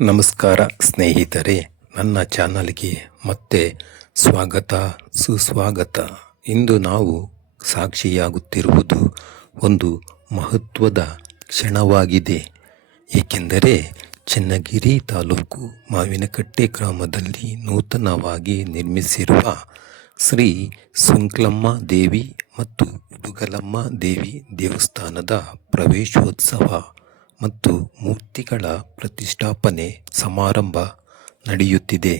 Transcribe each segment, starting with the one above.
ನಮಸ್ಕಾರ ಸ್ನೇಹಿತರೆ, ನನ್ನ ಚಾನಲ್ಗೆ ಮತ್ತೆ ಸ್ವಾಗತ ಸುಸ್ವಾಗತ. ಇಂದು ನಾವು ಸಾಕ್ಷಿಯಾಗುತ್ತಿರುವುದು ಒಂದು ಮಹತ್ವದ ಕ್ಷಣವಾಗಿದೆ. ಏಕೆಂದರೆ ಚನ್ನಗಿರಿ ತಾಲೂಕು ಮಾವಿನಕಟ್ಟೆ ಗ್ರಾಮದಲ್ಲಿ ನೂತನವಾಗಿ ನಿರ್ಮಿಸಿರುವ ಶ್ರೀ ಸುಂಕ್ಲಮ್ಮ ದೇವಿ ಮತ್ತು ಉಡುಗಲಮ್ಮ ದೇವಿ ದೇವಸ್ಥಾನದ ಪ್ರವೇಶೋತ್ಸವ ಮತ್ತು ಮೂರ್ತಿಗಳ ಪ್ರತಿಷ್ಠಾಪನೆ ಸಮಾರಂಭ ನಡೆಯುತ್ತಿದೆ.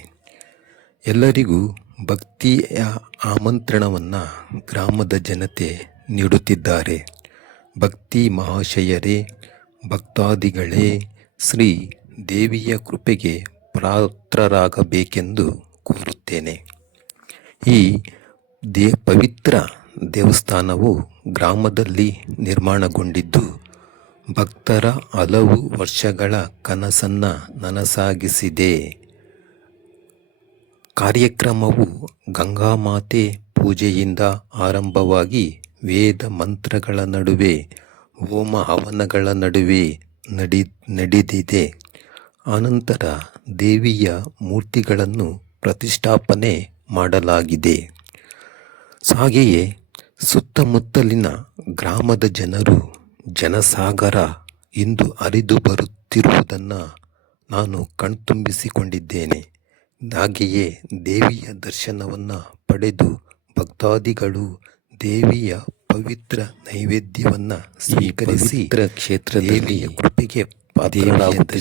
ಎಲ್ಲರಿಗೂ ಭಕ್ತಿಯ ಆಮಂತ್ರಣವನ್ನು ಗ್ರಾಮದ ಜನತೆ ನೀಡುತ್ತಿದ್ದಾರೆ. ಭಕ್ತಿ ಮಹಾಶಯರೇ, ಭಕ್ತಾದಿಗಳೇ, ಶ್ರೀ ದೇವಿಯ ಕೃಪೆಗೆ ಪಾತ್ರರಾಗಬೇಕೆಂದು ಕೋರುತ್ತೇನೆ. ಈ ಪವಿತ್ರ ದೇವಸ್ಥಾನವು ಗ್ರಾಮದಲ್ಲಿ ನಿರ್ಮಾಣಗೊಂಡಿದ್ದು ಭಕ್ತರ ಹಲವು ವರ್ಷಗಳ ಕನಸನ್ನು ನನಸಾಗಿಸಿದೆ. ಕಾರ್ಯಕ್ರಮವು ಗಂಗಾಮಾತೆ ಪೂಜೆಯಿಂದ ಆರಂಭವಾಗಿ ವೇದ ಮಂತ್ರಗಳ ನಡುವೆ ಹೋಮ ಹವನಗಳ ನಡುವೆ ನಡೆದಿದೆ. ಅನಂತರ ದೇವಿಯ ಮೂರ್ತಿಗಳನ್ನು ಪ್ರತಿಷ್ಠಾಪನೆ ಮಾಡಲಾಗಿದೆ. ಹಾಗೆಯೇ ಸುತ್ತಮುತ್ತಲಿನ ಗ್ರಾಮದ ಜನರು ಜನಸಾಗರ ಇಂದು ಹರಿದು ಬರುತ್ತಿರುವುದನ್ನು ನಾನು ಕಣ್ತುಂಬಿಸಿಕೊಂಡಿದ್ದೇನೆ. ಹಾಗೆಯೇ ದೇವಿಯ ದರ್ಶನವನ್ನು ಪಡೆದು ಭಕ್ತಾದಿಗಳು ದೇವಿಯ ಪವಿತ್ರ ನೈವೇದ್ಯವನ್ನು ಸ್ವೀಕರಿಸಿ ಕ್ಷೇತ್ರ ದೇವಿಯ ಕೃಪೆಗೆ ಪಾತ್ರರಾಗುತ್ತಿದ್ದಾರೆ.